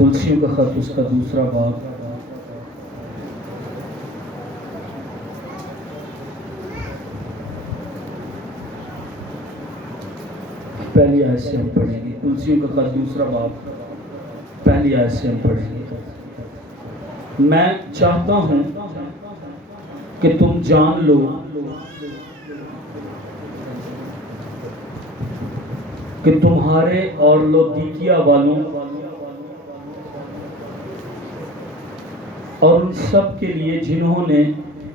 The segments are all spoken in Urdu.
کلسیوں کا خط اس کا دوسرا باب پہلی آیت سے ہم پڑھیں گے۔ کلسیوں کا خط دوسرا باب پہلی آیت سے ہم پڑھیں گے۔ میں چاہتا ہوں کہ تم جان لو کہ تمہارے اور لودیکیا والوں اور ان سب کے لیے جنہوں نے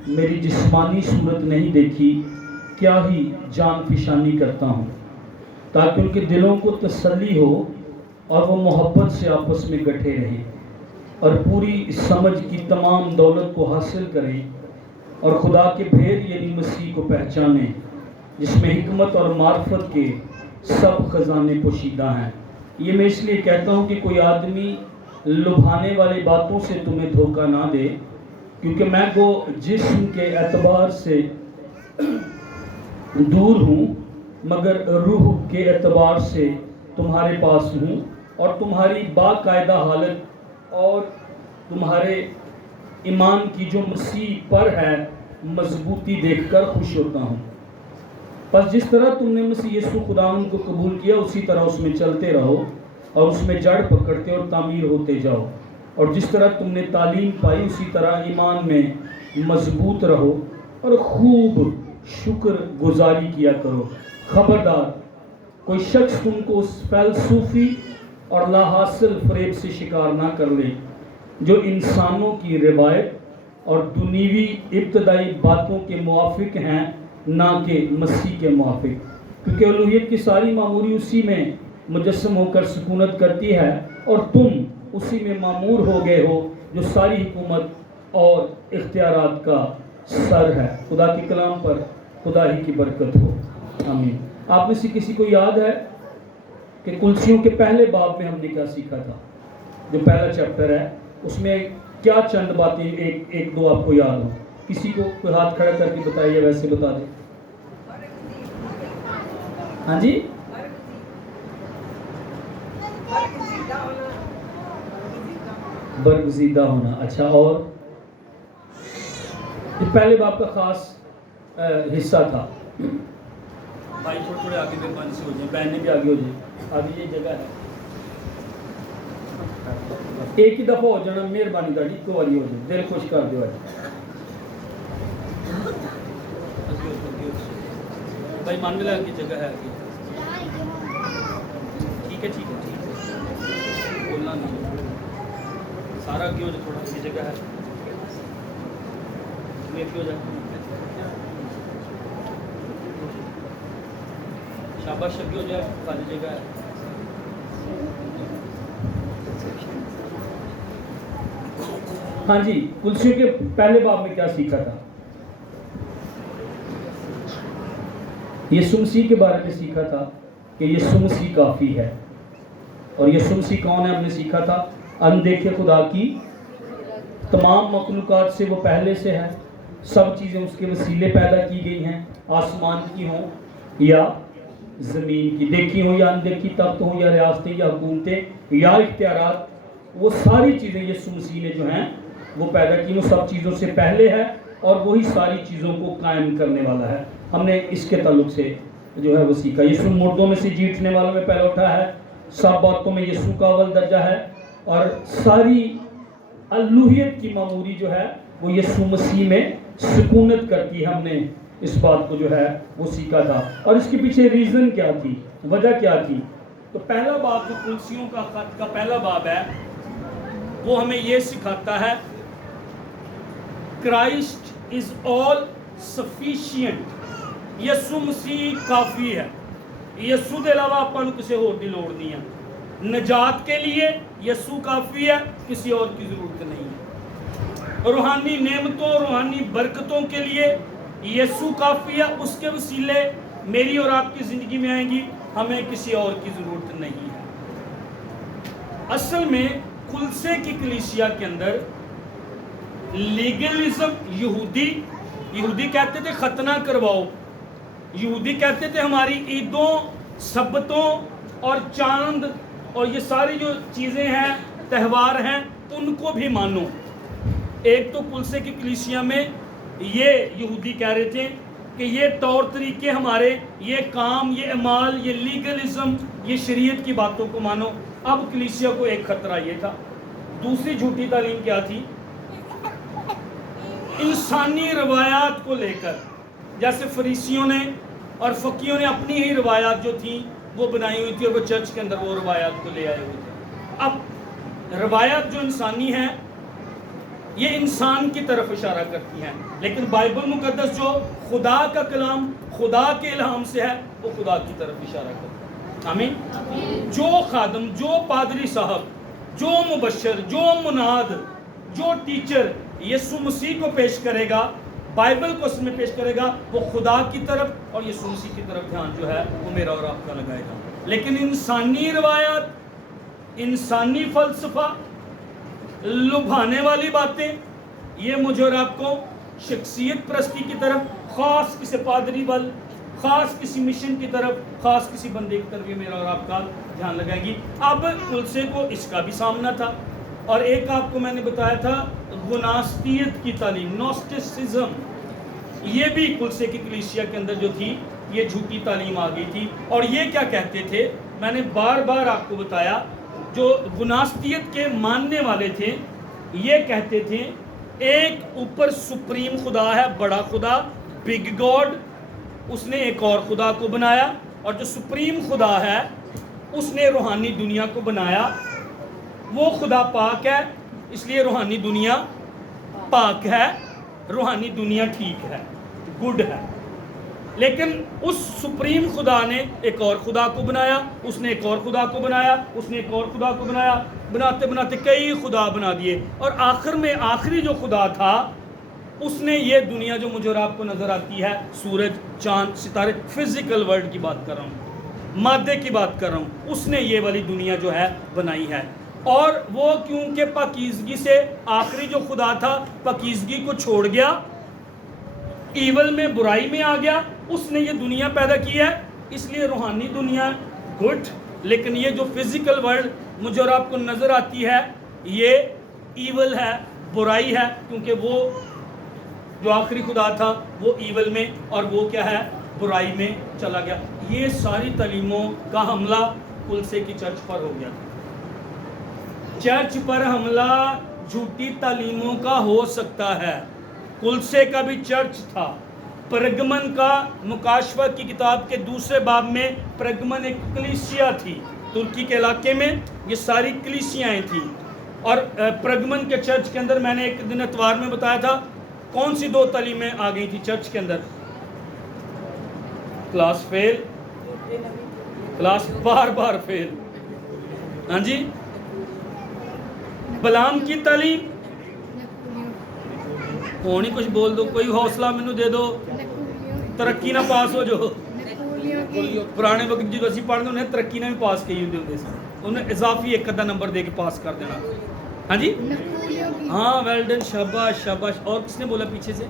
میری جسمانی صورت نہیں دیکھی کیا ہی جان فشانی کرتا ہوں، تاکہ ان کے دلوں کو تسلی ہو اور وہ محبت سے آپس میں گٹھے رہیں اور پوری سمجھ کی تمام دولت کو حاصل کریں اور خدا کے بھید یعنی مسیح کو پہچانیں، جس میں حکمت اور معرفت کے سب خزانے پوشیدہ ہیں۔ یہ میں اس لیے کہتا ہوں کہ کوئی آدمی لبھانے والی باتوں سے تمہیں دھوکہ نہ دے، کیونکہ میں کو جسم کے اعتبار سے دور ہوں مگر روح کے اعتبار سے تمہارے پاس ہوں، اور تمہاری باقاعدہ حالت اور تمہارے ایمان کی جو مسیح پر ہے مضبوطی دیکھ کر خوش ہوتا ہوں۔ پس جس طرح تم نے مسیح یسوع خداوند کو قبول کیا اسی طرح اس میں چلتے رہو اور اس میں جڑ پکڑتے اور تعمیر ہوتے جاؤ، اور جس طرح تم نے تعلیم پائی اسی طرح ایمان میں مضبوط رہو اور خوب شکر گزاری کیا کرو۔ خبردار کوئی شخص تم کو اس فلسفی اور لا حاصل فریب سے شکار نہ کر لے جو انسانوں کی روایت اور دنیوی ابتدائی باتوں کے موافق ہیں، نہ کہ مسیح کے موافق، کیونکہ الوہیت کی ساری معموری اسی میں مجسم ہو کر سکونت کرتی ہے، اور تم اسی میں معمور ہو گئے ہو جو ساری حکومت اور اختیارات کا سر ہے۔ خدا کے کلام پر خدا ہی کی برکت ہو، آمین۔ آپ میں سے کسی کو یاد ہے کہ کلسیوں کے پہلے باب میں ہم نے کیا سیکھا تھا؟ جو پہلا چیپٹر ہے اس میں کیا چند باتیں ایک دو آپ کو یاد ہو؟ کسی کو کوئی ہاتھ کھڑا کر کے بتائیے، ویسے بتا دیں۔ ہاں جی، برگزیدہ ہونا، اچھا، اور یہ پہلے باب کا خاص حصہ تھا۔ بھائی تھوڑے تھوڑے آگے میں بند سے ہو جائیں، بہنیں بھی آگے ہو جائیں، آگے یہ جگہ ہے، ایک ہی دفعہ ہو جانا، مہربانی تاری کو والی ہو جائے، دل خوش کر دو بھائی، مان ملا کی جگہ ہے آگے، ٹھیک ہے ٹھیک ہے ٹھیک ہے، بولنا نہیں، سارا آگے ہو جائے، تھوڑا سی جگہ ہے، ہو جائے، شاباش آگے ہو جائے، خالی جگہ ہے۔ ہاں جی، کلسیوں کے پہلے باب میں کیا سیکھا تھا؟ یسوع مسیح کے بارے میں سیکھا تھا کہ یسوع مسیح کافی ہے، اور یسوع مسیح کون ہے ہم نے سیکھا تھا؟ اندیکھے خدا کی تمام مخلوقات سے وہ پہلے سے ہے، سب چیزیں اس کے وسیلے پیدا کی گئی ہیں، آسمان کی ہوں یا زمین کی، دیکھی ہوں یا اندیکھی، تخت ہوں یا ریاستیں یا حکومتیں یا اختیارات، وہ ساری چیزیں یسوع مسیح نے جو ہیں وہ پیدا کی، وہ سب چیزوں سے پہلے ہے اور وہی ساری چیزوں کو قائم کرنے والا ہے۔ ہم نے اس کے تعلق سے جو ہے وہ سیکھا، یسوع مردوں میں سے جی اٹھنے والوں میں پہلا اٹھا ہے، سب باتوں میں یسوع کا اول درجہ ہے، اور ساری الوہیت کی معموری جو ہے وہ یسوع مسیح میں سکونت کرتی ہے۔ ہم نے اس بات کو جو ہے وہ سیکھا تھا، اور اس کے پیچھے ریزن کیا تھی، وجہ کیا تھی؟ تو پہلا باب جو کلسیوں کا خط کا پہلا باب ہے وہ ہمیں یہ سکھاتا ہے کرائسٹ از آل سفیشینٹ، یسوع مسیح کافی ہے، یسوع کے علاوہ آپ کو کسی اور کی لوڑ نہیں ہے، نجات کے لیے یسوع کافی ہے، کسی اور کی ضرورت نہیں ہے، روحانی نعمتوں روحانی برکتوں کے لیے یسوع کافی ہے، اس کے وسیلے میری اور آپ کی زندگی میں آئیں گی، ہمیں کسی اور کی ضرورت نہیں ہے۔ اصل میں کلسے کی کلیسیا کے اندر لیگلزم، یہودی کہتے تھے ختنہ کرواؤ، یہودی کہتے تھے ہماری عیدوں، سبتوں اور چاند اور یہ ساری جو چیزیں ہیں تہوار ہیں ان کو بھی مانو۔ ایک تو کلسے کی کلیسیا میں یہ یہودی کہہ رہے تھے کہ یہ طور طریقے ہمارے، یہ کام، یہ اعمال، یہ لیگلزم، یہ شریعت کی باتوں کو مانو۔ اب کلیسیا کو ایک خطرہ یہ تھا۔ دوسری جھوٹی تعلیم کیا تھی؟ انسانی روایات کو لے کر، جیسے فریسیوں نے اور فقیوں نے اپنی ہی روایات جو تھیں وہ بنائی ہوئی تھی اور وہ چرچ کے اندر وہ روایات کو لے آئے ہوئے تھے۔ اب روایات جو انسانی ہیں یہ انسان کی طرف اشارہ کرتی ہیں، لیکن بائبل مقدس جو خدا کا کلام، خدا کے الہام سے ہے، وہ خدا کی طرف اشارہ کرتی ہے۔ آمین۔ جو خادم، جو پادری صاحب، جو مبشر، جو مناد، جو ٹیچر یسوع مسیح کو پیش کرے گا، بائبل کو اس میں پیش کرے گا، وہ خدا کی طرف اور یسوع مسیح کی طرف دھیان جو ہے وہ میرا اور آپ کا لگائے گا۔ لیکن انسانی روایات، انسانی فلسفہ، لبھانے والی باتیں، یہ مجھے اور آپ کو شخصیت پرستی کی طرف، خاص کسی پادری بل، خاص کسی مشن کی طرف، خاص کسی بندے کی طرف یہ میرا اور آپ کا دھیان لگائے گی۔ اب کلسے کو اس کا بھی سامنا تھا، اور ایک آپ کو میں نے بتایا تھا گناستیت کی تعلیم، نوسٹسزم، یہ بھی کلسے کی کلیسیا کے اندر جو تھی یہ جھوٹی تعلیم آ گئی تھی۔ اور یہ کیا کہتے تھے، میں نے بار بار آپ کو بتایا، جو گناستیت کے ماننے والے تھے یہ کہتے تھے ایک اوپر سپریم خدا ہے، بڑا خدا، بگ گاڈ، اس نے ایک اور خدا کو بنایا، اور جو سپریم خدا ہے اس نے روحانی دنیا کو بنایا۔ وہ خدا پاک ہے، اس لیے روحانی دنیا پاک ہے، روحانی دنیا ٹھیک ہے، گڈ ہے۔ لیکن اس سپریم خدا نے ایک اور خدا کو بنایا، اس نے ایک اور خدا کو بنایا، اس نے ایک اور خدا کو بنایا، بناتے بناتے کئی خدا بنا دیے، اور آخر میں آخری جو خدا تھا اس نے یہ دنیا جو مجھے اور آپ کو نظر آتی ہے، سورج، چاند، ستارے، فزیکل ورلڈ کی بات کر رہا ہوں، مادے کی بات کر رہا ہوں، اس نے یہ والی دنیا جو ہے بنائی ہے۔ اور وہ کیونکہ پاکیزگی سے، آخری جو خدا تھا پاکیزگی کو چھوڑ گیا، ایول میں، برائی میں آ گیا، اس نے یہ دنیا پیدا کی ہے، اس لیے روحانی دنیا گڈ، لیکن یہ جو فزیکل ورلڈ مجھے اور آپ کو نظر آتی ہے یہ ایول ہے، برائی ہے، کیونکہ وہ جو آخری خدا تھا وہ ایول میں، اور وہ کیا ہے، برائی میں چلا گیا۔ یہ ساری تعلیموں کا حملہ کلسے کی چرچ پر ہو گیا تھا۔ چرچ پر حملہ جھوٹی تعلیموں کا ہو سکتا ہے، کلسے کا بھی چرچ تھا۔ پرگمن کا مکاشفہ کی کتاب کے دوسرے باب میں پرگمن ایک کلیسیا تھی، ترکی کے علاقے میں یہ ساری کلیسیاں تھیں، اور پرگمن کے چرچ کے اندر میں نے ایک دن اتوار میں بتایا تھا کون سی دو تعلیمیں آ گئی تھی چرچ کے اندر؟ کلاس فیل، کلاس بار بار فیل، ہاں جی، بلام کی تعلیم، ہونی کچھ بول دو، کوئی حوصلہ مینو دے دو، ترقی نہ پاس ہو جو پرانے وقت جو اسی پڑھتے انہیں ترقی نہ بھی پاس کی ہوتے ہیں، انہیں اضافی ایک ادھا نمبر دے کے پاس کر دینا۔ ہاں جی، ہاں، ویل ڈن، شاباش شاباش۔ اور کس نے بولا پیچھے سے؟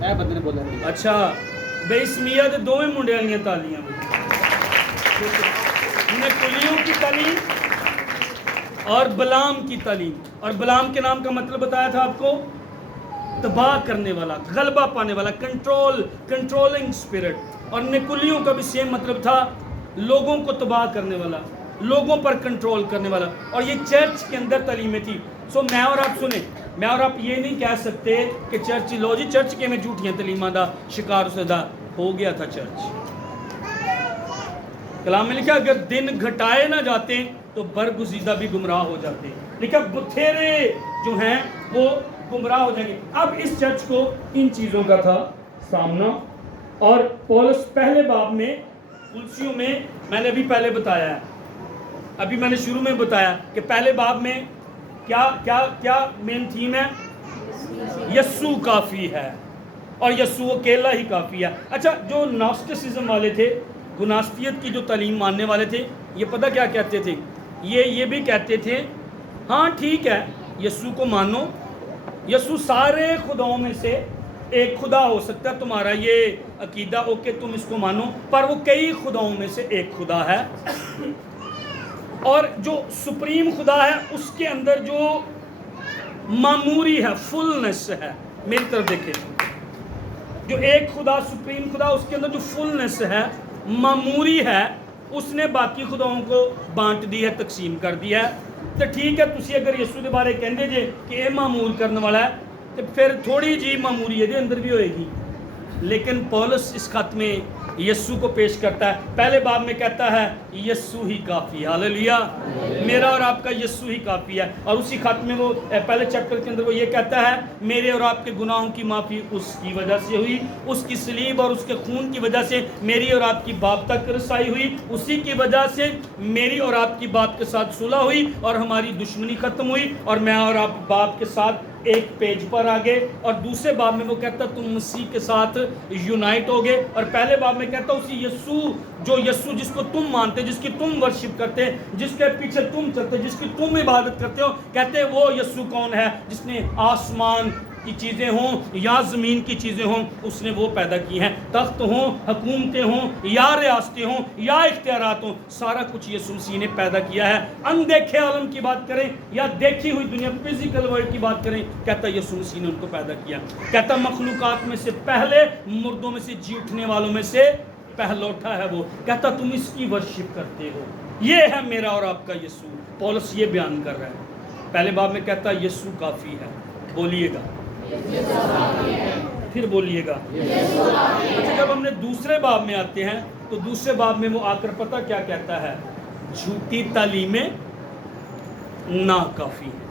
بندے نے بولا۔ اچھا، بے اسمیہ دے دوویں منڈے والیاں تعلیاں، نکولیوں کی تعلیم اور بلام کی تعلیم۔ اور بلام کے نام کا مطلب بتایا تھا آپ کو، تباہ کرنے والا، غلبہ پانے والا، کنٹرولنگ اسپرٹ۔ اور نکولیوں کا بھی سیم مطلب تھا، لوگوں کو تباہ کرنے والا، لوگوں پر کنٹرول کرنے والا۔ اور یہ چرچ کے اندر تعلیمیں تھی۔ سو میں اور آپ سنیں، میں اور آپ یہ نہیں کہہ سکتے کہ چرچ لو جی چرچ کے میں جھوٹیاں تعلیماں دا شکار سدا ہو گیا تھا چرچ۔ کلام میں لکھا اگر دن گھٹائے نہ جاتے تو برگزیدہ بھی گمراہ ہو جاتے، لکھا بتھیرے جو ہیں وہ گمراہ ہو جائیں گے۔ اب اس چرچ کو ان چیزوں کا تھا سامنا، اور پولس پہلے باب میں کلسیوں میں نے ابھی پہلے بتایا ہے، ابھی میں نے شروع میں بتایا کہ پہلے باب میں کیا مین تھیم ہے، یسوع کافی ہے، اور یسوع اکیلا ہی کافی ہے۔ اچھا، جو نوسٹسزم والے تھے، گناستیت کی جو تعلیم ماننے والے تھے، یہ پتہ کیا کہتے تھے، یہ بھی کہتے تھے ہاں ٹھیک ہے یسوع کو مانو، یسوع سارے خداؤں میں سے ایک خدا ہو سکتا ہے، تمہارا یہ عقیدہ اوکے، تم اس کو مانو، پر وہ کئی خداؤں میں سے ایک خدا ہے، اور جو سپریم خدا ہے اس کے اندر جو معموری ہے، فلنس ہے. میری طرف دیکھیں، جو ایک خدا سپریم خدا اس کے اندر جو فلنس ہے، معموری ہے، اس نے باقی خداؤں کو بانٹ دی ہے، تقسیم کر دیا ہے. تو ٹھیک ہے، تسی اگر یسوع دے بارے کہندے جے کہ اے معمور کرنے والا ہے، تو پھر تھوڑی جی معموری یہ دے اندر بھی ہوئے گی. لیکن پولس اس خط میں یسوع کو پیش کرتا ہے. پہلے باب میں کہتا ہے یسوع ہی کافی ہے. ہاللیلویا. میرا اور آپ کا یسوع ہی کافی ہے. اور اسی خط میں وہ پہلے چیپٹر کے اندر وہ یہ کہتا ہے میرے اور آپ کے گناہوں کی معافی اس کی وجہ سے ہوئی، اس کی صلیب اور اس کے خون کی وجہ سے میری اور آپ کی باپ تک رسائی ہوئی، اسی کی وجہ سے میری اور آپ کی باپ کے ساتھ صلح ہوئی اور ہماری دشمنی ختم ہوئی، اور میں اور آپ باپ کے ساتھ ایک پیج پر آگے. اور دوسرے باب میں وہ کہتا تم مسیح کے ساتھ یونائٹ ہو گئے. اور پہلے باب میں کہتا اسی یسوع جس کو تم مانتے، جس کی تم ورشپ کرتے، جس کے پیچھے تم چلتے، جس کی تم عبادت کرتے ہو، کہتے وہ یسوع کون ہے؟ جس نے آسمان کی چیزیں ہوں یا زمین کی چیزیں ہوں اس نے وہ پیدا کی ہیں. تخت ہوں، حکومتیں ہوں یا ریاستیں ہوں یا اختیارات ہوں، سارا کچھ یسوع مسیح نے پیدا کیا ہے. اندیکھے عالم کی بات کریں یا دیکھی ہوئی دنیا فزیکل ورلڈ کی بات کریں، کہتا یسوع مسیح نے ان کو پیدا کیا. کہتا مخلوقات میں سے پہلے، مردوں میں سے جی اٹھنے والوں میں سے پہلوٹا ہے وہ. کہتا تم اس کی ورشپ کرتے ہو. یہ ہے میرا اور آپ کا یسوع. پولس یہ بیان کر رہا ہے. پہلے باب میں کہتا یسوع کافی ہے. بولیے گا، پھر بولیے گا. اچھا، جب ہم نے دوسرے باب میں آتے ہیں تو دوسرے باب میں وہ آ کر پتہ کیا کہتا ہے؟ جھوٹی تعلیمیں ناکافی ہیں.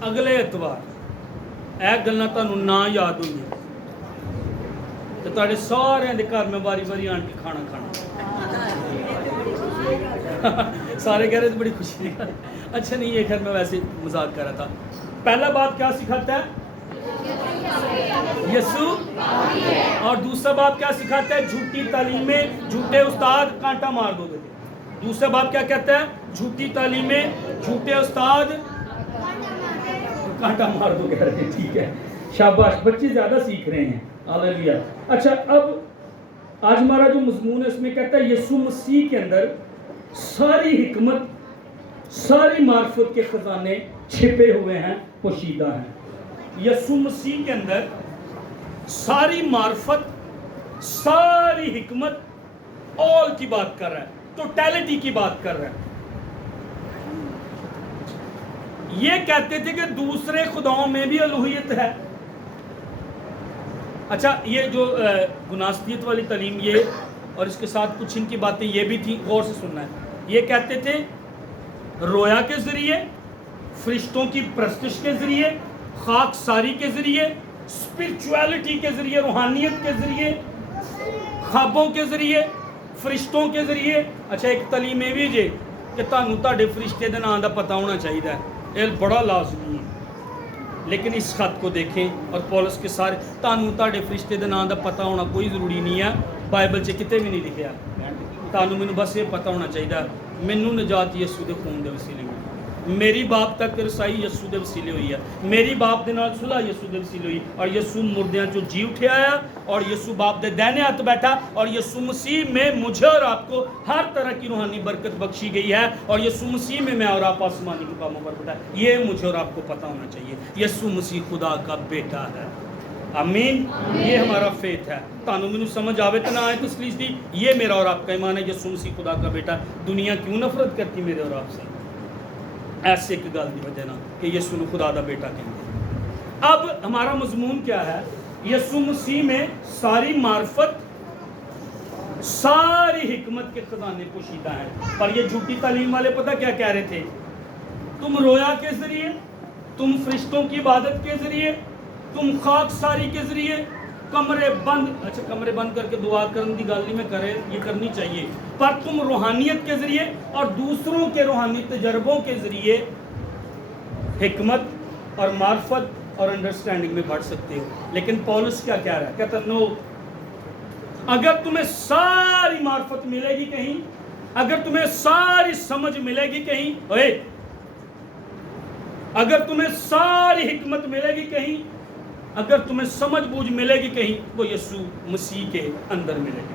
اگلے اتوار اے گلاں تانوں نہ یاد ہوئی تے تواڈے سارے دے گھر میں باری باری آن کے کھانا کھانا. سارے کہہ رہے تھے بڑی خوشی ہے. اچھا نہیں، یہ گھر میں ویسے مذاق کر رہا تھا. پہلا باب کیا سکھاتا ہے؟ یسوع. اور دوسرا باب کیا سکھاتا ہے؟ جھوٹی تعلیمیں، جھوٹے استاد کانٹا مار دو گے. دوسرا باب کیا کہتا ہے؟ جھوٹی تعلیمیں، جھوٹے استاد کانٹا مار دو گے. ٹھیک ہے، شاباش، بچے زیادہ سیکھ رہے ہیں. ہاللیلویا. اچھا، اب آج ہمارا جو مضمون ہے اس میں کہتا ہے یسوع مسیح کے اندر ساری حکمت، ساری معرفت کے خزانے چھپے ہوئے ہیں، پوشیدہ ہیں. یسوع مسیح کے اندر ساری معرفت، ساری حکمت، آل کی بات کر رہا ہے، ٹوٹیلٹی کی بات کر رہا ہے. یہ کہتے تھے کہ دوسرے خداؤں میں بھی الوہیت ہے. اچھا، یہ جو گناستیت والی تعلیم یہ اور اس کے ساتھ کچھ ان کی باتیں یہ بھی تھیں، غور سے سننا ہے. یہ کہتے تھے رویا کے ذریعے، فرشتوں کی پرستش کے ذریعے، خاک ساری کے ذریعے، اسپرچویلٹی کے ذریعے، روحانیت کے ذریعے، خوابوں کے ذریعے، فرشتوں کے ذریعے. اچھا، ایک تعلیم یہ بھی جے کہ تانوں تہاڈے فرشتے دے نام دا پتہ ہونا چاہیے. یہ بڑا لازمی ہے. لیکن اس خط کو دیکھیں اور پولس کے سارے تانوں تہاڈے فرشتے دے نام دا پتہ ہونا کوئی ضروری نہیں ہے. بائبل 'چ کتے بھی نہیں لکھیا. تانوں مینوں بس یہ پتہ ہونا چاہیے مینوں نجات یسوع دے خون دے وسیلے ہوئی، میری باپ تک رسائی یسوع دے وسیلے ہوئی ہے، میری باپ دے نال صلح یسوع دے وسیلے ہوئی، اور یسوع مردیاں چوں جی اٹھیا آیا، اور یسوع باپ دے دہنے ہاتھ بیٹھا، اور یسوع مسیح میں مجھے اور آپ کو ہر طرح کی روحانی برکت بخشی گئی ہے، اور یسوع مسیح میں اور آپ آسمانی مقاموں پر بیٹھا. یہ مجھے اور آپ کو پتہ ہونا چاہیے. یسوع مسیح خدا کا بیٹا ہے. آمین. یہ ہمارا فیتھ ہے. تانوں مینوں سمجھ آوے تو نہ آئے تسلیس دی، یہ میرا اور آپ کا ایمان ہے. یسوع مسیح خدا کا بیٹا. دنیا کیوں نفرت کرتی میرے اور آپ سے؟ ایسے ایک گل کی وجہ نہ کہ یسوع خدا دا بیٹا کہیں. اب ہمارا مضمون کیا ہے؟ یسوع مسیح میں ساری معرفت، ساری حکمت کے خزانے پوشیدہ ہیں. پر یہ جھوٹی تعلیم والے پتہ کیا کہہ رہے تھے؟ تم رویا کے ذریعے، تم فرشتوں کی عبادت کے ذریعے، تم خاک ساری کے ذریعے، کمرے بند. اچھا، کمرے بند کر کے دعا کرنے کی گل نہیں میں کرے، یہ کرنی چاہیے. پر تم روحانیت کے ذریعے اور دوسروں کے روحانی تجربوں کے ذریعے حکمت اور معرفت اور انڈرسٹینڈنگ میں بڑھ سکتے ہو. لیکن پولس کیا کہہ رہا ہے؟ کہتا نو، اگر تمہیں ساری معرفت ملے گی کہیں، اگر تمہیں ساری سمجھ ملے گی کہیں، اگر تمہیں ساری حکمت ملے گی کہیں، اگر تمہیں سمجھ بوجھ ملے گی کہیں، وہ یسوع مسیح کے اندر ملے گی.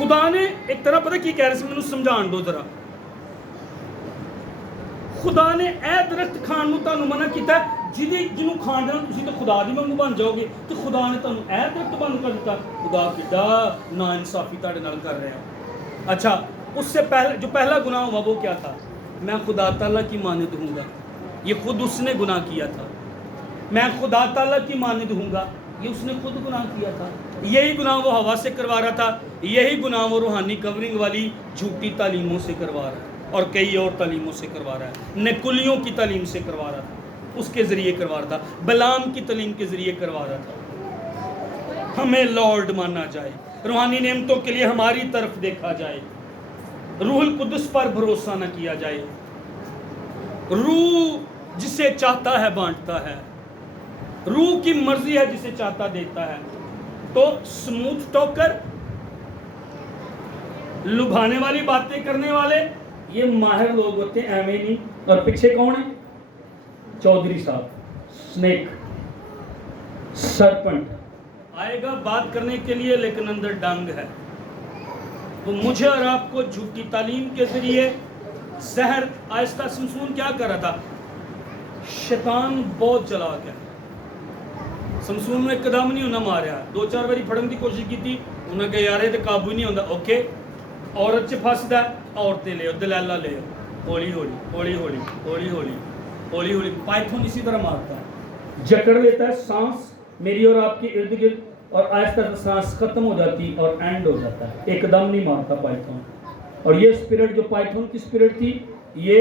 خدا نے ایک طرح پتہ کی کہہ رہے مینوں سمجھان دو ذرا. خدا نے اے درخت کھان نو تانوں منع کیتا ہے جنوں کھان دینا تسی تے خدا دی واਂਗੂ بن جاؤ گے. تو خدا نے تانوں اے درخت بند کر دیتا. خدا کیڈا نا انصافی تہاڈے نال کر رہا ہے. اچھا اس سے پہلے جو پہلا گناہ ہوا وہ کیا تھا؟ میں خدا تعالیٰ کی مانند ہوں گا. یہ خود اس نے گناہ کیا تھا. میں خدا تعالیٰ کی مانند ہوں گا، یہ اس نے خود گناہ کیا تھا. یہی گناہ وہ ہوا سے کروا رہا تھا، یہی گناہ وہ روحانی کورنگ والی جھوٹی تعلیموں سے کروا رہا ہے اور کئی اور تعلیموں سے کروا رہا ہے. نکولیوں کی تعلیم سے کروا رہا تھا، اس کے ذریعے کروا رہا تھا. بلام کی تعلیم کے ذریعے کروا رہا تھا. ہمیں لارڈ مانا جائے، روحانی نعمتوں کے لیے ہماری طرف دیکھا جائے، روح القدس پر بھروسہ نہ کیا جائے. روح جسے چاہتا ہے بانٹتا ہے، روح کی مرضی ہے جسے چاہتا دیتا ہے. تو سموتھ ٹاکر، لبھانے والی باتیں کرنے والے، یہ ماہر لوگ ہوتے ہیں، ایویں نہیں. اور پیچھے کون ہے؟ چودھری صاحب. سنیک، سرپنٹ آئے گا بات کرنے کے لیے لیکن اندر ڈنگ ہے. تو مجھے اور آپ کو جھوٹی تعلیم کے ذریعے زہر آہستہ سمسون کیا کر رہا تھا؟ شیطان بہت چلاک ہے. سمسون نے قدم نہیں انہیں ماریا، 2-4 باری پھڑن کی کوشش کی تھی. انہیں کہا یار یہ تو قابو نہیں ہوتا. اوکے عورت سے پھنسدا ہے، عورتیں لے دلالہ لے ہولی ہولی ہولی ہولی ہولی ہولی ہولی ہولی. پائتھون اسی طرح مارتا ہے، جکڑ لیتا ہے سانس میری اور آپ کی ارد گرد، اور آہستہ سانس ختم ہو جاتی اور اینڈ ہو جاتا ہے. ایک دم نہیں مارتا پائتھون. اور یہ اسپرٹ جو پائتھون کی اسپرٹ تھی، یہ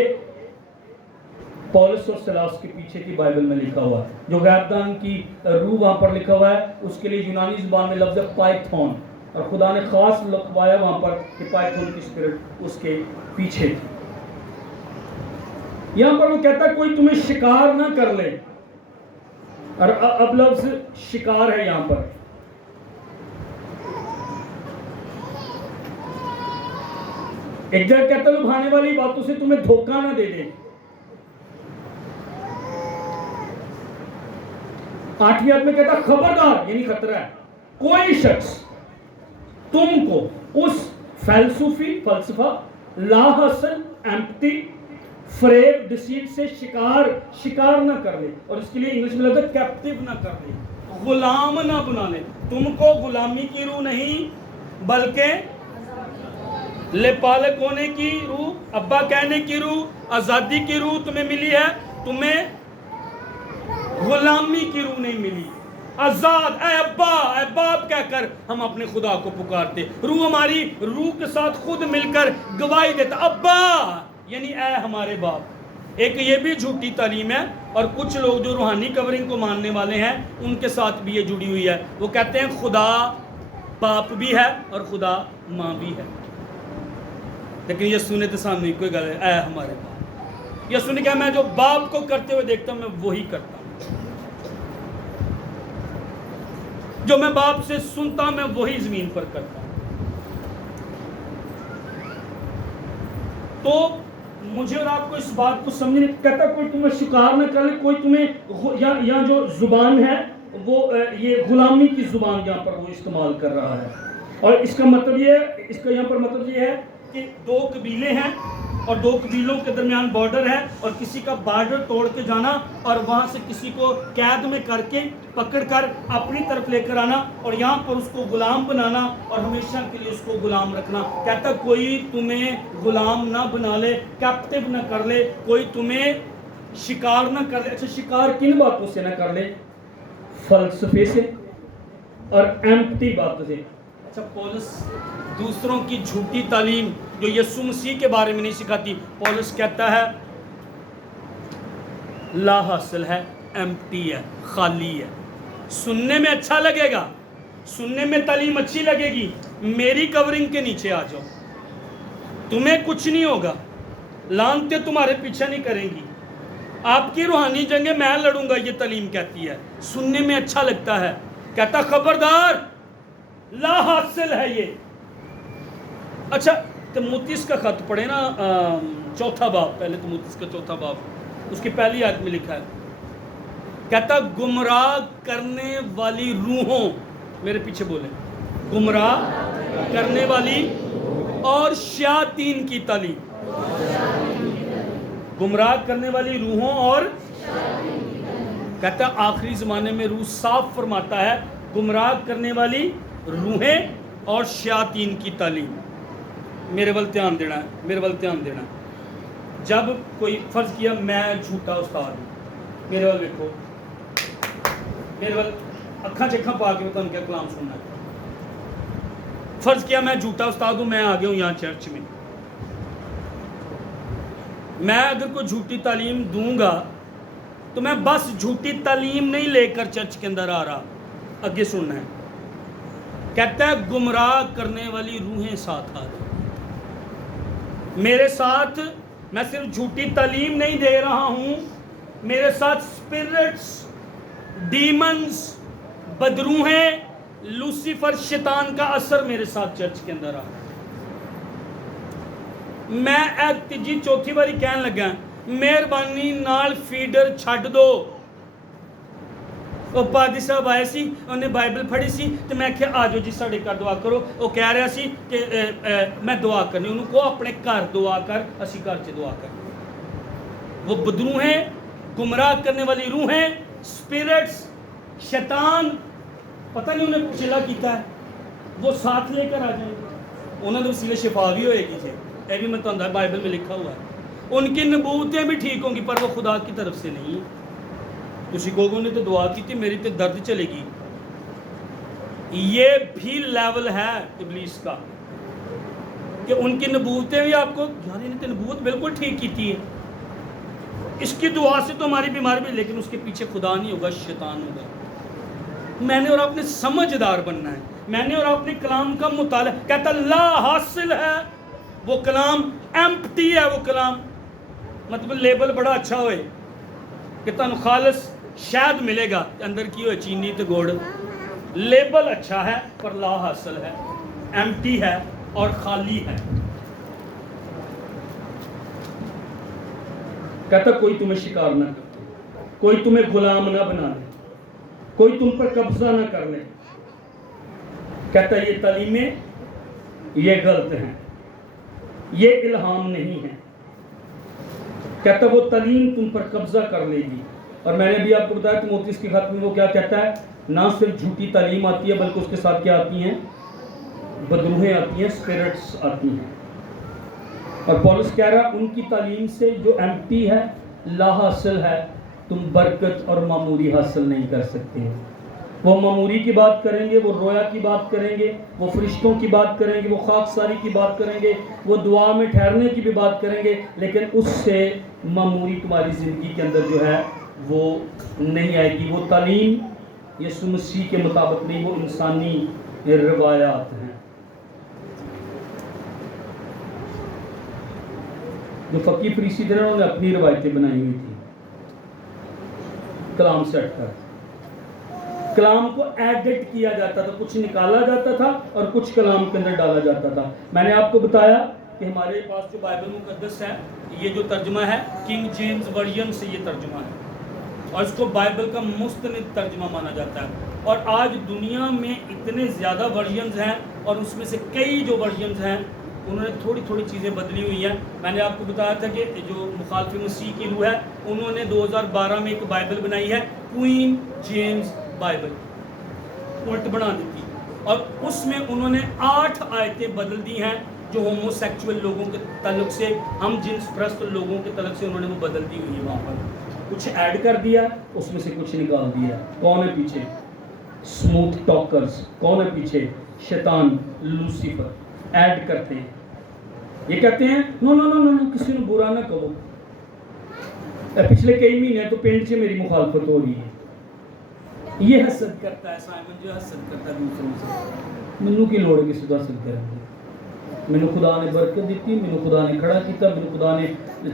پولس اور سلاس کے پیچھے کی بائبل میں لکھا ہوا ہے. جو غیبدان کی روح وہاں پر لکھا ہوا ہے، اس کے لیے یونانی زبان میں لفظ ہے پائتھون. اور خدا نے خاص لکھوایا وہاں پر کہ پائتھون کی اسپرٹ اس کے پیچھے تھی. یہاں پر وہ کہتا ہے کوئی تمہیں شکار نہ کر لے. اور اب لفظ شکار ہے یہاں پر. ایک جگہ کہتا ہے لبھانے والی باتوں سے تمہیں دھوکہ نہ دے دے. 8ویں آیت میں کہتا ہے خبردار، یعنی خطرہ ہے، کوئی شخص تم کو اس فلسفہ لا حاصل ایمپٹی فریب ڈسیٹ سے شکار نہ کر لے. اور اس کے لیے انگلش میں لگتا ہے کیپٹیو نہ کر لے، غلام نہ بنا لے. تم کو غلامی کی روح نہیں بلکہ لے پالک ہونے کی روح، ابا کہنے کی روح، آزادی کی روح تمہیں ملی ہے. تمہیں غلامی کی روح نہیں ملی. آزاد اے ابا اے باپ کہہ کر ہم اپنے خدا کو پکارتے. روح ہماری روح کے ساتھ خود مل کر گواہی دیتا ابا، یعنی اے ہمارے باپ. ایک یہ بھی جھوٹی تعلیم ہے. اور کچھ لوگ جو روحانی کورنگ کو ماننے والے ہیں ان کے ساتھ بھی یہ جڑی ہوئی ہے. وہ کہتے ہیں خدا باپ بھی ہے اور خدا ماں بھی ہے. لیکن یہ سنے تو سامنے کوئی گل ہے اے ہمارے باپ. یہ سنے کہ میں جو باپ کو کرتے ہوئے دیکھتا ہوں میں وہی کرتا ہوں، جو میں باپ سے سنتا ہوں میں وہی زمین پر کرتا ہوں. تو مجھے اور آپ کو اس بات کو سمجھنے کہتا کوئی تمہیں شکار نہ کر لے. کوئی تمہیں یہاں جو زبان ہے وہ یہ غلامی کی زبان یہاں پر وہ استعمال کر رہا ہے. اور اس کا مطلب یہ ہے، اس کا یہاں پر مطلب یہ ہے کہ 2 قبیلے ہیں اور 2 قبیلوں کے درمیان بارڈر ہے، اور کسی کا بارڈر توڑ کے جانا اور وہاں سے کسی کو قید میں کر کے پکڑ کر اپنی طرف لے کر آنا اور یہاں پر اس کو غلام بنانا اور ہمیشہ کے لیے اس کو غلام رکھنا. کہتا کوئی تمہیں غلام نہ بنا لے، کیپٹیو نہ کر لے، کوئی تمہیں شکار نہ کر لے. اچھا شکار کن باتوں سے نہ کر لے؟ فلسفے سے اور ایمپٹی باتوں سے. اچھا پولس دوسروں کی جھوٹی تعلیم جو یسوع مسیح کے بارے میں نہیں سکھاتی، پولس کہتا ہے لا حاصل ہے، ایمپٹی ہے، خالی ہے. سننے میں اچھا لگے گا، سننے میں تعلیم اچھی لگے گی. میری کورنگ کے نیچے آ جاؤ، تمہیں کچھ نہیں ہوگا. لانتے تمہارے پیچھے نہیں کریں گی. آپ کی روحانی جنگیں میں لڑوں گا، یہ تعلیم کہتی ہے. سننے میں اچھا لگتا ہے. کہتا خبردار لا حاصل ہے یہ. اچھا تموتیس کا خط پڑھے نا، 4 باب، پہلے تموتیس کا 4 باب، اس کی پہلی آیت میں لکھا ہے، کہتا گمراہ کرنے والی روحوں، میرے پیچھے بولیں، گمراہ کرنے والی اور شیاطین کی تعلیم. گمراہ کرنے والی روحوں اور کہتا ہے آخری زمانے میں روح صاف فرماتا ہے گمراہ کرنے والی روحیں اور شیاطین کی تعلیم. میرے ول دھیان دینا ہے، میرے ول دھیان دینا ہے. جب کوئی فرض کیا میں جھوٹا استاد ہوں، میرے ول دیکھو، میرے ول اکھاں چکھاں پا کے بتا ان کا کلام سننا ہے. فرض کیا میں جھوٹا استاد ہوں، میں آ گیا ہوں یہاں چرچ میں. میں اگر کوئی جھوٹی تعلیم دوں گا تو میں بس جھوٹی تعلیم نہیں لے کر چرچ کے اندر آ رہا. آگے سننا ہے، کہتا ہے گمراہ کرنے والی روحیں ساتھ آ رہی. میرے ساتھ میں صرف جھوٹی تعلیم نہیں دے رہا ہوں، میرے ساتھ اسپرٹس، ڈیمنز، بدروحیں، لوسیفر شیطان کا اثر میرے ساتھ چرچ کے اندر آ رہا. میں تیجی چوتھی باری کہنے لگا مہربانی نال فیڈر چھڈ دو. وہ پادری صاحب آئے سی، انہیں بائبل پڑھی سی تو میں کہ آ جاؤ جی ساڈے گھر دعا کرو. وہ کہہ رہا سی کہ میں دعا کرنی، انہوں کو اپنے گھر دعا کر، اسی گھر سے دعا کر. وہ بدروحیں، گمراہ کرنے والی روحیں، اسپرٹس، شیطان، پتہ نہیں انہیں چلا کیتا ہے، وہ ساتھ لے کر آ جائیں گے. انہوں نے وسیلے شفا بھی ہوئے گی جی، یہ بھی میں تو بائبل میں لکھا ہوا ہے. ان کی نبوتیں بھی ٹھیک ہوں گی پر وہ خدا کی طرف سے نہیں. تسی لوگوں نے تو دعا کی تھی میری تو درد چلے گی. یہ بھی لیول ہے ابلیس کا کہ ان کی نبوتیں بھی آپ کو یار انہیں تو نبوت بالکل ٹھیک کی تھی ہے، اس کی دعا سے تو ہماری بیماری بھی، لیکن اس کے پیچھے خدا نہیں ہوگا، شیطان ہوگا. میں نے اور آپ نے سمجھدار بننا ہے. میں نے اور آپ نے کلام کا مطالعہ، کہتا لا حاصل ہے وہ کلام، ایمپٹی ہے وہ کلام. مطلب لیبل بڑا اچھا ہوئے کہ تن خالص شاید ملے گا، اندر کی ہوئے چینی تو گوڑ. لیبل اچھا ہے پر لا حاصل ہے، ایمپٹی ہے اور خالی ہے. کہتا کوئی تمہیں شکار نہ کرے، کوئی تمہیں غلام نہ بنا لے، کوئی تم پر قبضہ نہ کر لے. کہتا یہ تعلیمیں یہ غلط ہیں، یہ الہام نہیں ہے. کہتا وہ تعلیم تم پر قبضہ کر لے گی. اور میں نے بھی آپ کو بتایا تیموتھی کے خط میں وہ کیا کہتا ہے، نہ صرف جھوٹی تعلیم آتی ہے بلکہ اس کے ساتھ کیا آتی ہیں، بدروحیں آتی ہیں، اسپرٹس آتی ہیں. اور پولس کہہ رہا ان کی تعلیم سے جو ایمپٹی ہے، لا حاصل ہے، تم برکت اور معموری حاصل نہیں کر سکتے. وہ معموری کی بات کریں گے، وہ رویا کی بات کریں گے، وہ فرشتوں کی بات کریں گے، وہ خاکساری کی بات کریں گے، وہ دعا میں ٹھہرنے کی بھی بات کریں گے، لیکن اس سے معموری تمہاری زندگی کے اندر جو ہے وہ نہیں آئے گی. وہ تعلیم یسوع مسیح کے مطابق نہیں، وہ انسانی روایات ہیں. جو فقی فریسی تھے انہوں نے اپنی روایتیں بنائی ہوئی تھی کلام سے ہٹ کر. کلام کو ایڈٹ کیا جاتا تھا، کچھ نکالا جاتا تھا اور کچھ کلام کے اندر ڈالا جاتا تھا. میں نے آپ کو بتایا کہ ہمارے پاس جو بائبل مقدس ہے، یہ جو ترجمہ ہے کنگ جیمز ورژن سے یہ ترجمہ ہے اور اس کو بائبل کا مستند ترجمہ مانا جاتا ہے. اور آج دنیا میں اتنے زیادہ ورژنز ہیں اور اس میں سے کئی جو ورژنز ہیں انہوں نے تھوڑی تھوڑی چیزیں بدلی ہوئی ہیں. میں نے آپ کو بتایا تھا کہ جو مخالف مسیح کی روح ہے انہوں نے 2012 میں ایک بائبل بنائی ہے، کوئین جیمز بائبل، الٹ بنا دی تھی، اور اس میں انہوں نے 8 آیتیں بدل دی ہیں جو ہومو سیکچول لوگوں کے تعلق سے، ہم جنس پرست لوگوں کے تعلق سے انہوں نے وہ بدل دی ہوئی ہے. وہاں پر کچھ ایڈ کر دیا، اس میں سے کچھ نکال دیا. کون ہے پیچھے؟ Smooth talkers. کون ہے پیچھے؟ شیطان، لوسیفر ایڈ کرتے ہیں. یہ کہتے ہیں نو نو نو نو کسی نے برا نہ کہو. پچھلے کئی مہینے تو پینٹ سے میری مخالفت ہو رہی ہے. یہ حسد کرتا ہے سائمن، جو حسد کرتا ہے دوسروں سے. مینوں کی لوڑ ہے کسی دا حسد کرنے کی؟ مینوں خدا نے برکت دیتی، مینوں خدا نے کھڑا کیتا، مینوں خدا نے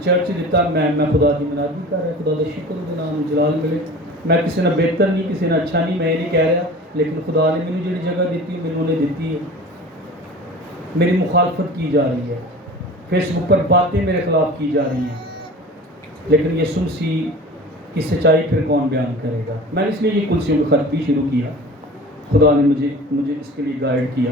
چرچ دیتا، میں خدا دی منادی کر رہا. خدا دا شکر دے نام جلال ملے. میں کسی نے بہتر نہیں، کسی نے اچھا نہیں، میں یہ نہیں کہہ رہا، لیکن خدا نے مینوں جڑی جگہ دیتی مینوں نے دیتی ہے. میری مخالفت کی جا رہی ہے، فیس بک پر باتیں میرے خلاف کی جا رہی ہیں، لیکن یسوع مسیح کی سچائی پھر کون بیان کرے گا؟ میں نے اس لیے یہ کلسیوں کا خط بھی شروع کیا. خدا نے مجھے اس کے لیے گائیڈ کیا.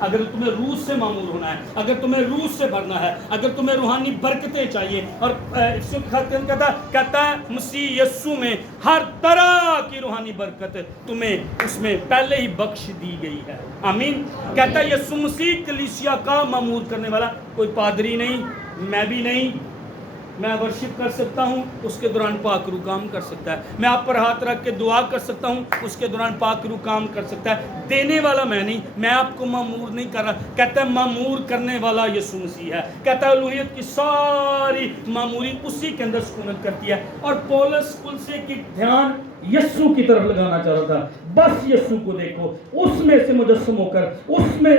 اگر تمہیں روح سے معمور ہونا ہے، اگر تمہیں روح سے بھرنا ہے، اگر تمہیں روحانی برکتیں چاہیے، اور کہتا ہے مسیح یسوع میں ہر طرح کی روحانی برکت تمہیں اس میں پہلے ہی بخش دی گئی ہے، آمین۔ کہتا ہے یسوع مسیح کلیسیا کا معمور کرنے والا، کوئی پادری نہیں، میں بھی نہیں۔ میں ورشپ کر سکتا ہوں، اس کے دوران پاک روح کام کر سکتا ہے۔ میں آپ پر ہاتھ رکھ کے دعا کر سکتا ہوں، اس کے دوران پاک روح کام کر سکتا ہے۔ دینے والا میں نہیں، میں آپ کو معمور نہیں کر رہا۔ کہتا ہے معمور کرنے والا یسوع مسیح ہے۔ کہتا ہے الوہیت کی ساری معموری اسی کے اندر سکونت کرتی ہے۔ اور پولس کلسے کی دھیان یسوع کی طرف لگانا چاہ رہا تھا، بس یسوع کو دیکھو، اس میں سے مجسم ہو کر، اس میں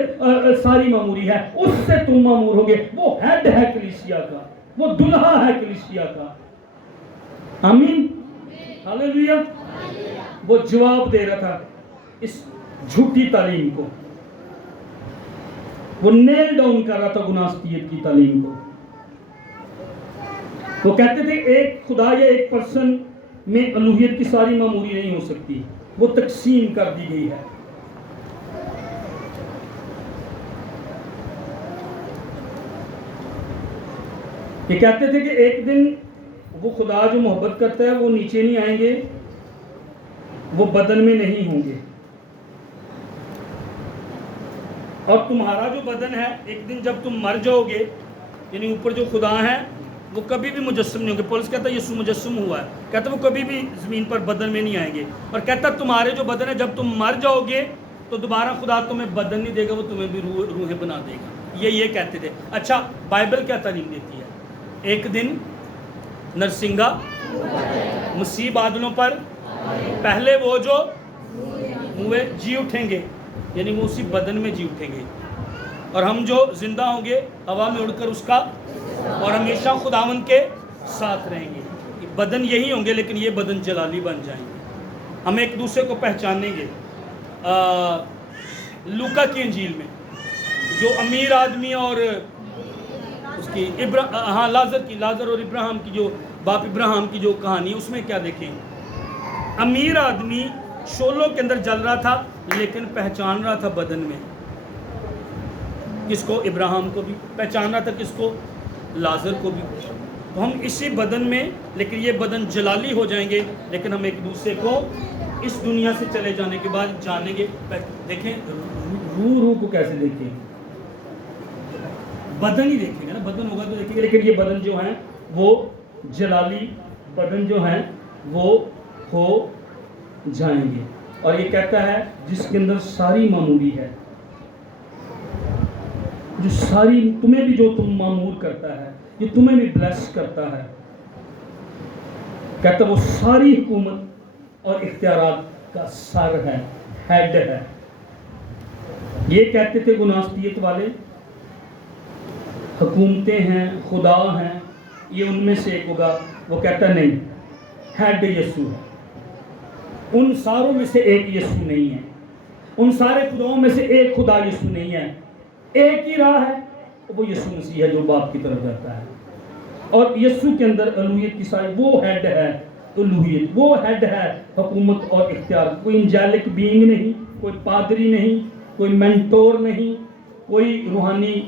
ساری معموری ہے، اس سے تم معمور ہوگے۔ وہ ہیڈ ہے کلیسیا کا، وہ دلہا ہے کلیسیا کا، آمین، ہاللیلویہ۔ وہ جواب دے رہا تھا اس جھوٹی تعلیم کو، وہ نیل ڈاؤن کر رہا تھا گناستیت کی تعلیم کو۔ وہ کہتے تھے ایک خدا یا ایک پرسن میں الوہیت کی ساری معموری نہیں ہو سکتی، وہ تقسیم کر دی گئی ہے۔ یہ کہتے تھے کہ ایک دن وہ خدا جو محبت کرتا ہے وہ نیچے نہیں آئیں گے، وہ بدن میں نہیں ہوں گے، اور تمہارا جو بدن ہے ایک دن جب تم مر جاؤ گے، یعنی اوپر جو خدا ہے وہ کبھی بھی مجسم نہیں ہوں گے۔ پولس کہتا ہے یسوع مجسم ہوا ہے، کہتا ہے وہ کبھی بھی زمین پر بدن میں نہیں آئیں گے، اور کہتا ہے تمہارے جو بدن ہے جب تم مر جاؤ گے تو دوبارہ خدا تمہیں بدن نہیں دے گا، وہ تمہیں بھی روحیں بنا دے گا۔ یہ کہتے تھے۔ اچھا بائبل کیا تعلیم دیتی ہے؟ ایک دن نرسنگا مسیح بادلوں پر پہلے وہ جو ہوئے جی اٹھیں گے، یعنی وہ اسی بدن میں جی اٹھیں گے، اور ہم جو زندہ ہوں گے ہوا میں اڑ کر اس کا اور ہمیشہ خداوند کے ساتھ رہیں گے۔ بدن یہی ہوں گے لیکن یہ بدن جلالی بن جائیں گے، ہم ایک دوسرے کو پہچانیں گے۔ لوکا کی انجیل میں جو امیر آدمی اور اس کی لازر اور ابراہیم کی جو باپ ابراہیم کی جو کہانی، اس میں کیا دیکھیں، امیر آدمی شولوں کے اندر جل رہا تھا لیکن پہچان رہا تھا بدن میں کس کو؟ ابراہیم کو بھی پہچان رہا تھا، کس کو؟ لازر کو بھی۔ تو ہم اسی بدن میں، لیکن یہ بدن جلالی ہو جائیں گے، لیکن ہم ایک دوسرے کو اس دنیا سے چلے جانے کے بعد جانیں گے۔ دیکھیں روح کو کیسے دیکھیں، بدن ہی دیکھیں گے نا، بدن ہوگا تو دیکھیں گے، لیکن یہ بدن جو ہیں وہ جلالی بدن جو ہیں وہ ہو جائیں گے۔ اور یہ کہتا ہے جس کے اندر ساری معموری ہے، جو ساری تمہیں بھی جو تم معمور کرتا ہے، یہ تمہیں بھی بلیس کرتا ہے، کہتا ہے وہ ساری حکومت اور اختیارات کا سر ہے، ہیڈ ہے۔ یہ کہتے تھے گناستیت والے حکومتیں ہیں، خدا ہیں، یہ ان میں سے ایک ہوگا۔ وہ کہتا نہیں، ہیڈ یسوع ہے، ان ساروں میں سے ایک یسوع نہیں ہے، ان سارے خداؤں میں سے ایک خدا یسوع نہیں ہے، ایک ہی راہ ہے، وہ یسوع مسیح ہے جو باپ کی طرف جاتا ہے۔ اور یسوع کے اندر الوہیت کی ساری، وہ ہیڈ ہے الوہیت، وہ ہیڈ ہے حکومت اور اختیار۔ کوئی انجیلک بینگ نہیں، کوئی پادری نہیں، کوئی مینٹور نہیں، کوئی روحانی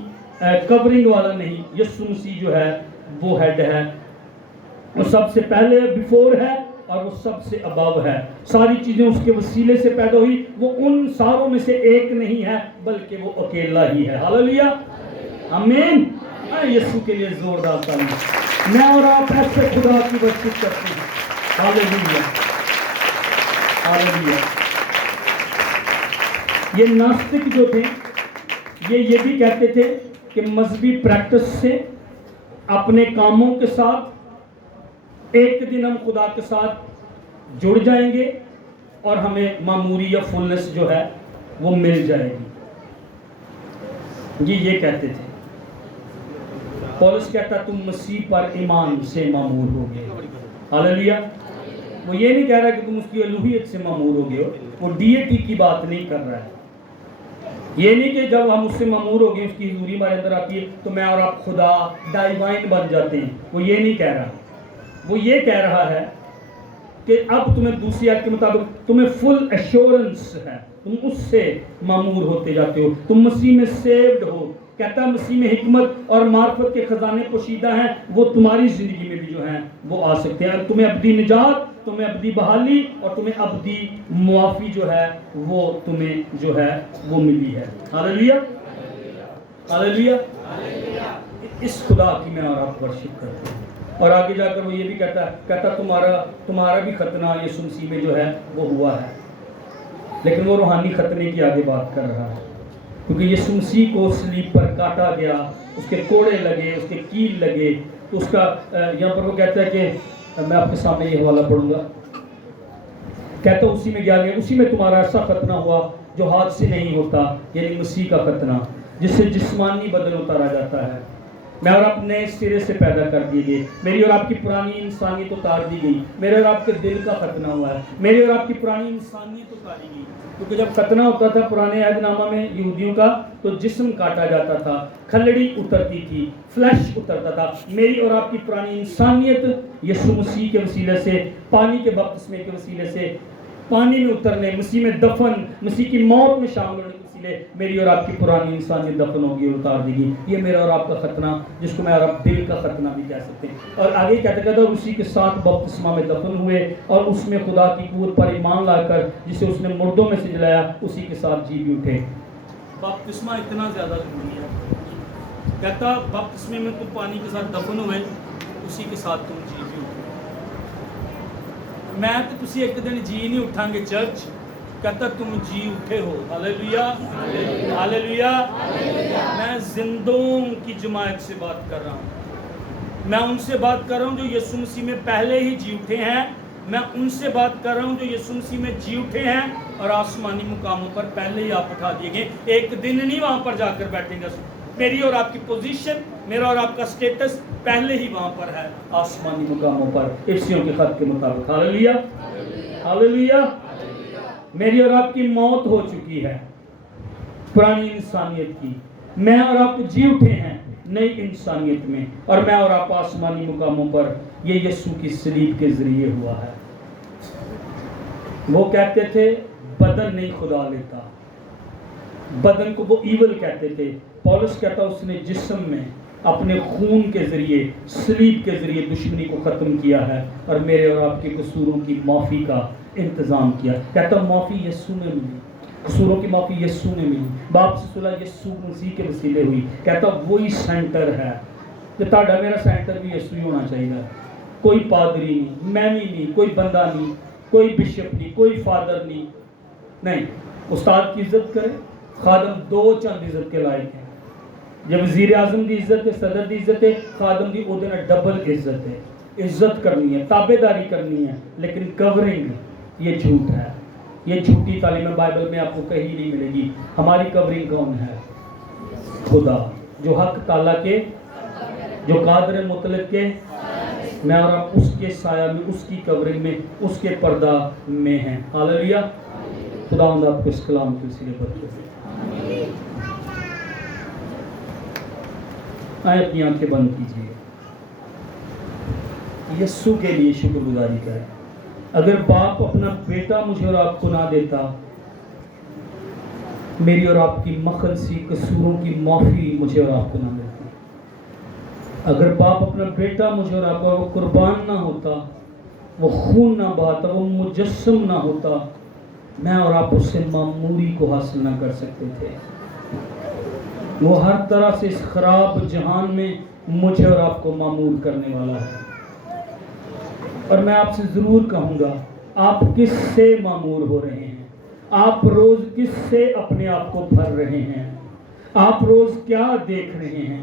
کورنگ والا نہیں۔ یسوع مسیح جو ہے وہ ہیڈ ہے، وہ سب سے پہلے بیفور ہے اور وہ سب سے ابو ہے۔ ساری چیزیں اس کے وسیلے سے پیدا ہوئی، وہ ان ساروں میں سے ایک نہیں ہے بلکہ وہ اکیلا ہی ہے۔ ہاللیلویہ، آمین۔ یسوع کے لیے زوردار تعلیم۔ میں اور آپ ایسے خدا کی برکت کرتے ہیں۔ ہاللیلویہ، ہاللیلویہ۔ یہ ناستک جو تھے یہ بھی کہتے تھے کہ مذہبی پریکٹس سے، اپنے کاموں کے ساتھ ایک دن ہم خدا کے ساتھ جڑ جائیں گے اور ہمیں معموری یا فلنس جو ہے وہ مل جائے گی۔ یہ کہتے تھے۔ پولس کہتا تم مسیح پر ایمان سے معمور ہو گئے۔ ہاللیلویہ۔ وہ یہ نہیں کہہ رہا کہ تم اس کی الوہیت سے معمور ہو گئے ہو، وہ ڈیٹی کی بات نہیں کر رہا ہے۔ یہ نہیں کہ جب ہم اس سے معمور ہو گئے، اس کی حضوری ہمارے اندر آتی ہے تو میں اور آپ خدا ڈائیوائن بن جاتے ہیں، وہ یہ نہیں کہہ رہا۔ وہ یہ کہہ رہا ہے کہ اب تمہیں دوسری آیت کے مطابق تمہیں فل ایشورنس ہے، تم اس سے معمور ہوتے جاتے ہو. تم مسیح میں سیوڈ ہو. کہتا ہے مسیح میں حکمت اور معرفت کے خزانے پوشیدہ ہیں, وہ تمہاری زندگی میں بھی جو ہیں وہ آ سکتے ہیں. تمہیں ابدی نجات, تمہیں ابدی بحالی اور تمہیں ابدی معافی جو ہے وہ تمہیں جو ہے وہ ملی ہے. ہاللیلویا, ہاللیلویا. اس خدا کی میں اور آپ ورشپ کرتے ہیں. اور آگے جا کر وہ یہ بھی کہتا تمہارا بھی ختنہ یسوع مسیح میں جو ہے وہ ہوا ہے. لیکن وہ روحانی ختنے کی آگے بات کر رہا ہے, کیونکہ یسوع مسیح کو صلیب پر کاٹا گیا, اس کے کوڑے لگے, اس کے کیل لگے. تو اس کا یہاں پر وہ کہتا ہے کہ میں آپ کے سامنے یہ حوالہ پڑھوں گا. کہتا اسی میں گیا, اسی میں تمہارا ایسا ختنہ ہوا جو ہاتھ سے نہیں ہوتا, یعنی مسیح کا ختنہ جس سے جسمانی بدن اتارا جاتا ہے. میں اور آپ نئے سرے سے پیدا کر دیے گئے. میری اور آپ کی پرانی انسانیت اتار دی گئی. میرے اور آپ کے دل کا ختنہ ہوا ہے. میری اور آپ کی پرانی انسانیت اتاری گئی. کیونکہ جب ختنہ ہوتا تھا پرانے عہد نامہ میں یہودیوں کا, تو جسم کاٹا جاتا تھا, کھلڑی اترتی تھی, فلیش اترتا تھا. میری اور آپ کی پرانی انسانیت یسوع مسیح کے وسیلے سے, پانی کے بپتسمے کے وسیلے سے, پانی میں اترنے, مسیح میں دفن, مسیح کی موت میں شامل ہونے کے وسیلے میری اور آپ کی پرانی انسانیت دفن ہوگی اور اتار دی گئی. یہ میرا اور آپ کا ختنہ, جس کو میں اور آپ دل کا ختنہ بھی کہہ سکتے ہیں. اور آگے کہتا اور اسی کے ساتھ بپتسمہ میں دفن ہوئے, اور اس میں خدا کی قوت پر ایمان لا کر جسے اس نے مردوں میں سے جلایا, اسی کے ساتھ جی بھی اٹھے. بپتسمہ اتنا زیادہ ضروری ہے. کہتا بپتسمے میں تم پانی کے ساتھ دفن ہوئے, اسی کے ساتھ تم جی بھی اٹھے. میں تو تسی ایک دن جی نہیں اٹھاں گے چرچ, کہتا تم جی اٹھے ہو. ہاللیلویا, ہاللیلویا. میں زندوں کی جماعت سے بات کر رہا ہوں. میں ان سے بات کر رہا ہوں جو یسوع مسیح میں پہلے ہی جی اٹھے ہیں. میں ان سے بات کر رہا ہوں جو یسوع مسیح میں جی اٹھے ہیں اور آسمانی مقاموں پر پہلے ہی آپ اٹھا دیے گئے. ایک دن نہیں وہاں پر جا کر بیٹھیں گے. میری اور آپ کی پوزیشن, میرا اور آپ کا سٹیٹس پہلے ہی وہاں پر ہے آسمانی مقاموں پر, افسیوں کے خط کے مطابق. ہاللیلویا, ہاللیلویا. میری اور آپ کی موت ہو چکی ہے پرانی انسانیت کی. میں اور آپ جی اٹھے ہیں نئی انسانیت میں, اور میں اور آپ آسمانی مقاموں پر. یہ یسوع کی صلیب کے ذریعے ہوا ہے. وہ کہتے تھے بدن نہیں خدا لیتا, بدن کو وہ ایول کہتے تھے. پولس کہتا اس نے جسم میں اپنے خون کے ذریعے, صلیب کے ذریعے دشمنی کو ختم کیا ہے, اور میرے اور آپ کے قصوروں کی معافی کا انتظام کیا. کہتا معافی یسوع میں ملی, قصوروں کی معافی یسوع نے ملی, باپ سے صلح یسوع مسیح کے وسیلے ہوئی. کہتا وہی سینٹر ہے. کہ تہاڈا میرا سینٹر بھی یسوع ہی ہونا چاہیے. کوئی پادری نہیں, میں نہیں, کوئی بندہ نہیں, کوئی بشپ نہیں, کوئی فادر نہیں. نہیں, استاد کی عزت کرے, خادم دو چند عزت کے لائق ہیں. جب وزیر اعظم کی عزت ہے, صدر کی عزت ہے, خادم کی وہ ڈبل عزت ہے. عزت کرنی ہے, تابع داری کرنی ہے, لیکن کورنگ یہ جھوٹ ہے. یہ جھوٹی تعلیم بائبل میں آپ کو کہیں نہیں ملے گی. ہماری کورنگ کون ہے؟ خدا, جو حق تعالیٰ کے, جو قادر مطلق کے. میں اور آپ اس کے سایہ میں, اس کی کورنگ میں, اس کے پردہ میں ہیں. ہاللیلویا. خداوند آپ کو اس کلام کے وسیلے برکت دے. آئے اپنی آنکھیں بند کیجیے. یسوع کے لیے شکر گزاری کریں. اگر باپ اپنا بیٹا مجھے اور آپ کو نہ دیتا, میری اور آپ کی مخلصی قصوروں کی معافی مجھے اور آپ کو نہ ملتی. اگر باپ اپنا بیٹا مجھے اور آپ کو قربان نہ ہوتا, وہ خون نہ بہاتا, وہ مجسم نہ ہوتا, میں اور آپ اس سے معموری کو حاصل نہ کر سکتے تھے. وہ ہر طرح سے اس خراب جہان میں مجھے اور آپ کو معمور کرنے والا ہے. اور میں آپ سے ضرور کہوں گا, آپ کس سے معمور ہو رہے ہیں؟ آپ روز کس سے اپنے آپ کو بھر رہے ہیں؟ آپ روز کیا دیکھ رہے ہیں؟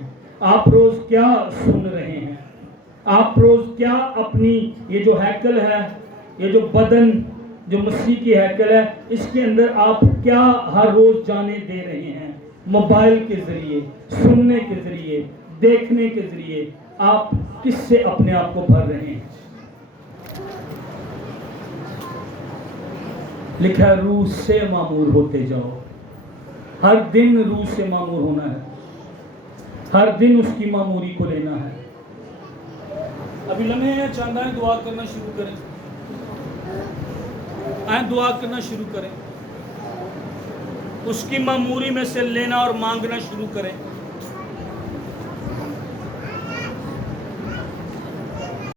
آپ روز کیا سن رہے ہیں؟ آپ روز کیا اپنی یہ جو ہیکل ہے, یہ جو بدن جو مسیح کی ہیکل ہے, اس کے اندر آپ کیا ہر روز جانے دے رہے ہیں؟ موبائل کے ذریعے, سننے کے ذریعے, دیکھنے کے ذریعے آپ کس سے اپنے آپ کو بھر رہے ہیں؟ لکھا ہے روح سے معمور ہوتے جاؤ. ہر دن روح سے معمور ہونا ہے, ہر دن اس کی معموری کو لینا ہے. ابھی لمحے ہیں, چاندہ ہے, دعا کرنا شروع کریں. آئیں دعا کرنا شروع کریں. اس کی معموری میں سے لینا اور مانگنا شروع کریں